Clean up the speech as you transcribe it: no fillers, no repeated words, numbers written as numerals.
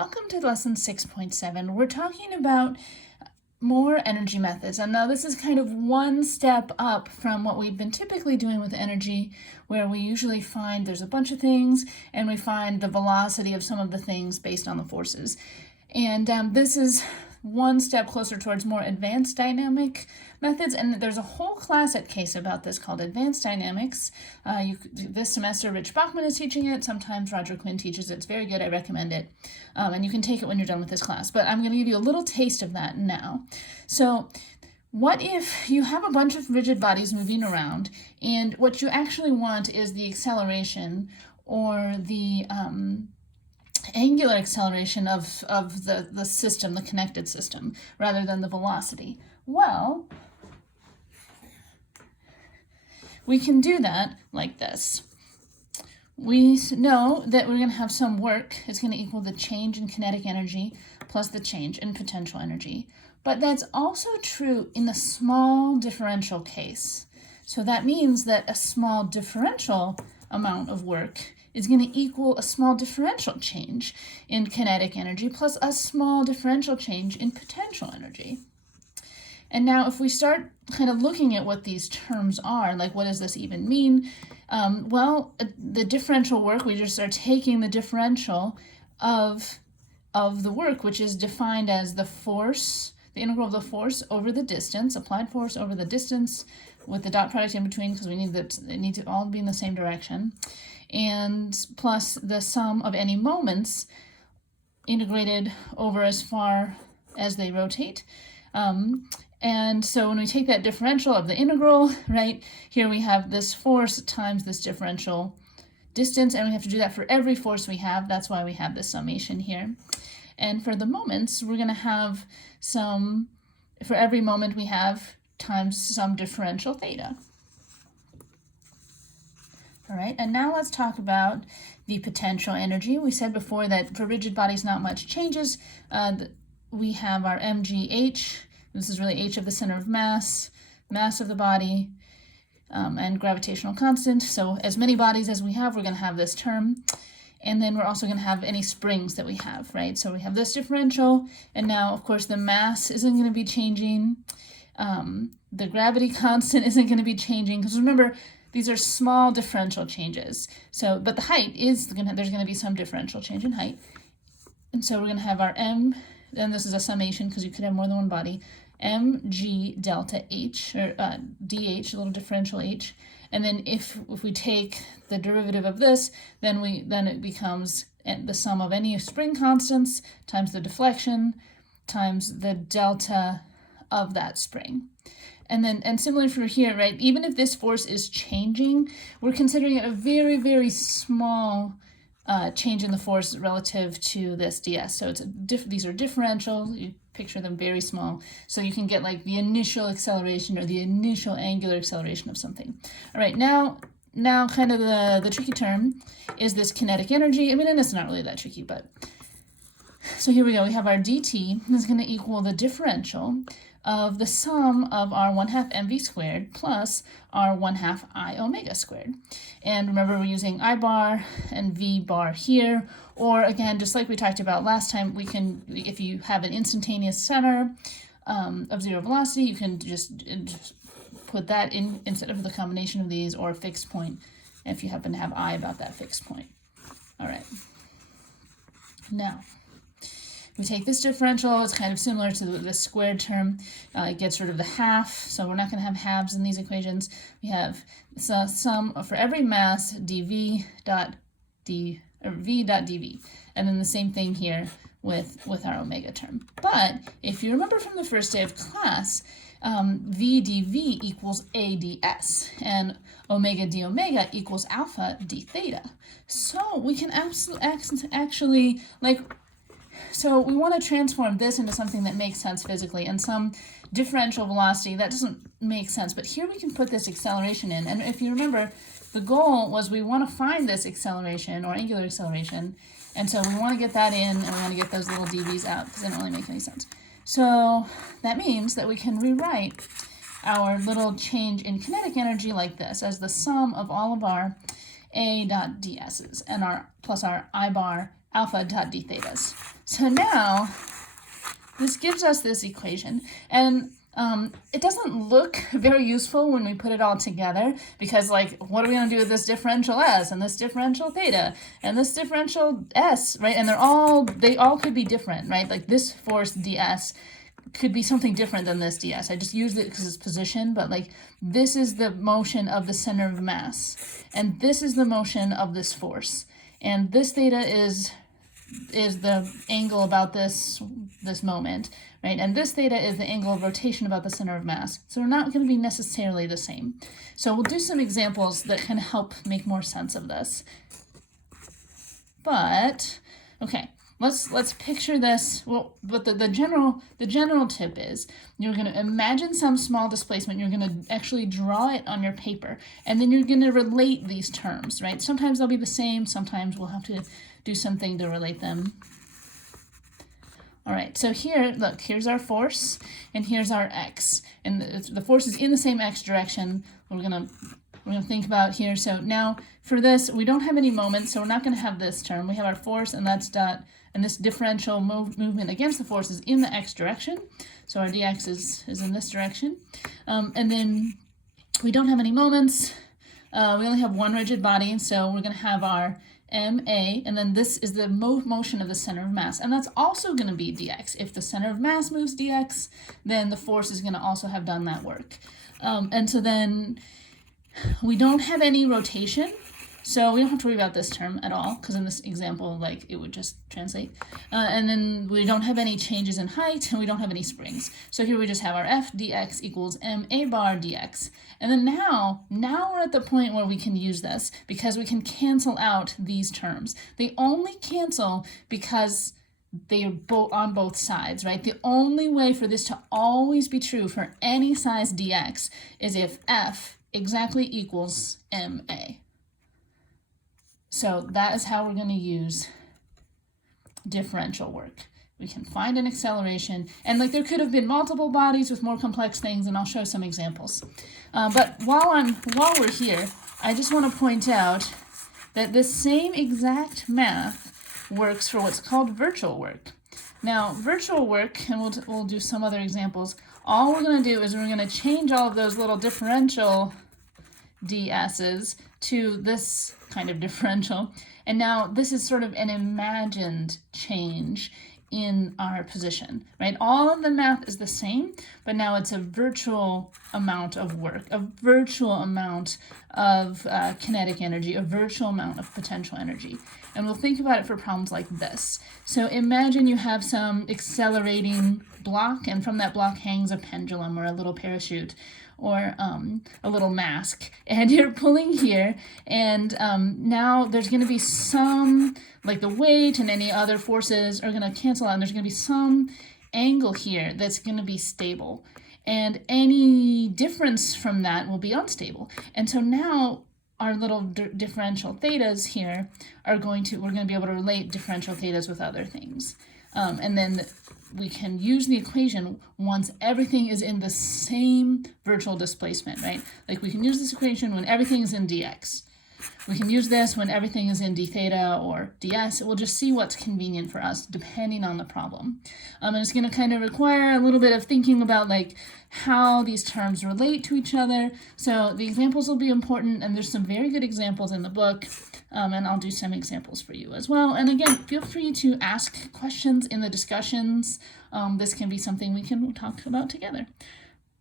Welcome to lesson 6.7. We're talking about more energy methods. And now this is kind of one step up from what we've been typically doing with energy, where we usually find there's a bunch of things and we find the velocity of some of the things based on the forces. And this is one step closer towards more advanced dynamic methods, and there's a whole class at CASE about this called Advanced Dynamics. This semester Rich Bachman is teaching it, sometimes Roger Quinn teaches it. It's very good, I recommend it, and you can take it when you're done with this class, but I'm going to give you a little taste of that now. So what if you have a bunch of rigid bodies moving around, and what you actually want is the acceleration or the angular acceleration of the system, the connected system, rather than the velocity? Well, we can do that like this. We know that we're going to have some work. It's going to equal the change in kinetic energy plus the change in potential energy. But that's also true in the small differential case. So that means that a small differential amount of work is going to equal a small differential change in kinetic energy plus a small differential change in potential energy. And now if we start kind of looking at what these terms are, like what does this even mean? The differential work, we just are taking the differential of the work, which is defined as the force, the integral of the force over the distance, applied force over the distance with the dot product in between, because we need that, they need to all be in the same direction, and plus the sum of any moments integrated over as far as they rotate. And so when we take that differential of the integral, right, here we have this force times this differential distance, and we have to do that for every force we have. That's why we have this summation here. And for the moments, we're going to have some, for every moment we have, times some differential theta. All right, and now let's talk about the potential energy. We said before that for rigid bodies, not much changes. We have our mgh. This is really h of the center of mass, mass of the body, and gravitational constant. So as many bodies as we have, we're going to have this term. And then we're also going to have any springs that we have, right? So we have this differential, and now, of course, the mass isn't going to be changing. The gravity constant isn't going to be changing, because remember, these are small differential changes. So, but the height is there's going to be some differential change in height. And so we're going to have our m, and this is a summation because you could have more than one body, mg delta h, or dh, a little differential h. And then if we take the derivative of this, then it becomes the sum of any spring constants times the deflection times the delta of that spring. And similarly for here, right, even if this force is changing, we're considering it a very, very small change in the force relative to this ds. So these are differential. You picture them very small. So you can get like the initial acceleration or the initial angular acceleration of something. All right, now kind of the tricky term is this kinetic energy. I mean, and it's not really that tricky, but so here we go. We have our dt is going to equal the differential of the sum of our 1/2 mv squared plus our 1/2 I omega squared. And remember, we're using I bar and V bar here, or again, just like we talked about last time, we can, if you have an instantaneous center of zero velocity, you can just put that in instead of the combination of these, or a fixed point if you happen to have I about that fixed point. All right. Now, we take this differential, it's kind of similar to the squared term. It gets rid of the half, so we're not going to have halves in these equations. We have sum for every mass v dot dv, and then the same thing here with our omega term. But if you remember from the first day of class, v dv equals a ds, and omega d omega equals alpha d theta. So we can actually, like, so we want to transform this into something that makes sense physically, and some differential velocity that doesn't make sense. But here we can put this acceleration in, and if you remember, the goal was we want to find this acceleration or angular acceleration, and so we want to get that in, and we want to get those little dv's out because they don't really make any sense. So that means that we can rewrite our little change in kinetic energy like this, as the sum of all of our a dot ds's and our plus our I bar alpha dot d thetas. So now this gives us this equation, and it doesn't look very useful when we put it all together, because like, what are we going to do with this differential s and this differential theta and this differential s, right? And they all could be different, right? Like this force ds could be something different than this ds. I just used it because it's position, but like this is the motion of the center of mass, and this is the motion of this force, and this theta is the angle about this moment, right? And this theta is the angle of rotation about the center of mass. So they're not going to be necessarily the same. So we'll do some examples that kind of help make more sense of this. But okay, let's picture this. Well, but the general tip is you're going to imagine some small displacement. You're going to actually draw it on your paper, and then you're going to relate these terms, right? Sometimes they'll be the same. Sometimes we'll have to do something to relate them. All right, so here, look, here's our force, and here's our x, and the force is in the same x direction. We're gonna think about here. So now for this, we don't have any moments, so we're not going to have this term. We have our force, and that's dot, and this differential movement against the force is in the x direction. So our dx is in this direction, and then we don't have any moments. We only have one rigid body, so we're going to have our ma, and then this is the motion of the center of mass, and that's also going to be dx. If the center of mass moves dx, then the force is going to also have done that work. And so then we don't have any rotation, so we don't have to worry about this term at all, because in this example, like, it would just translate. And then we don't have any changes in height, and we don't have any springs. So here we just have our f dx equals ma bar dx. And then now we're at the point where we can use this, because we can cancel out these terms. They only cancel because they are on both sides, right? The only way for this to always be true for any size dx is if f exactly equals ma. So that is how we're going to use differential work. We can find an acceleration, and like there could have been multiple bodies with more complex things, and I'll show some examples. But while we're here, I just want to point out that this same exact math works for what's called virtual work. Now, virtual work, and we'll do some other examples, all we're going to do is we're going to change all of those little differential ds's to this kind of differential. And now this is sort of an imagined change in our position, right? All of the math is the same, but now it's a virtual amount of work, a virtual amount of kinetic energy, a virtual amount of potential energy. And we'll think about it for problems like this. So imagine you have some accelerating block, and from that block hangs a pendulum or a little parachute or a little mask, and you're pulling here, and now there's going to be some, like the weight and any other forces are going to cancel out, and there's going to be some angle here that's going to be stable, and any difference from that will be unstable. And so now our little differential thetas here we're going to be able to relate differential thetas with other things. And then we can use the equation once everything is in the same virtual displacement, right? Like we can use this equation when everything is in dx. We can use this when everything is in d theta or ds. We'll just see what's convenient for us depending on the problem. And it's going to kind of require a little bit of thinking about like how these terms relate to each other. So the examples will be important, and there's some very good examples in the book, and I'll do some examples for you as well. And again, feel free to ask questions in the discussions. This can be something we can talk about together.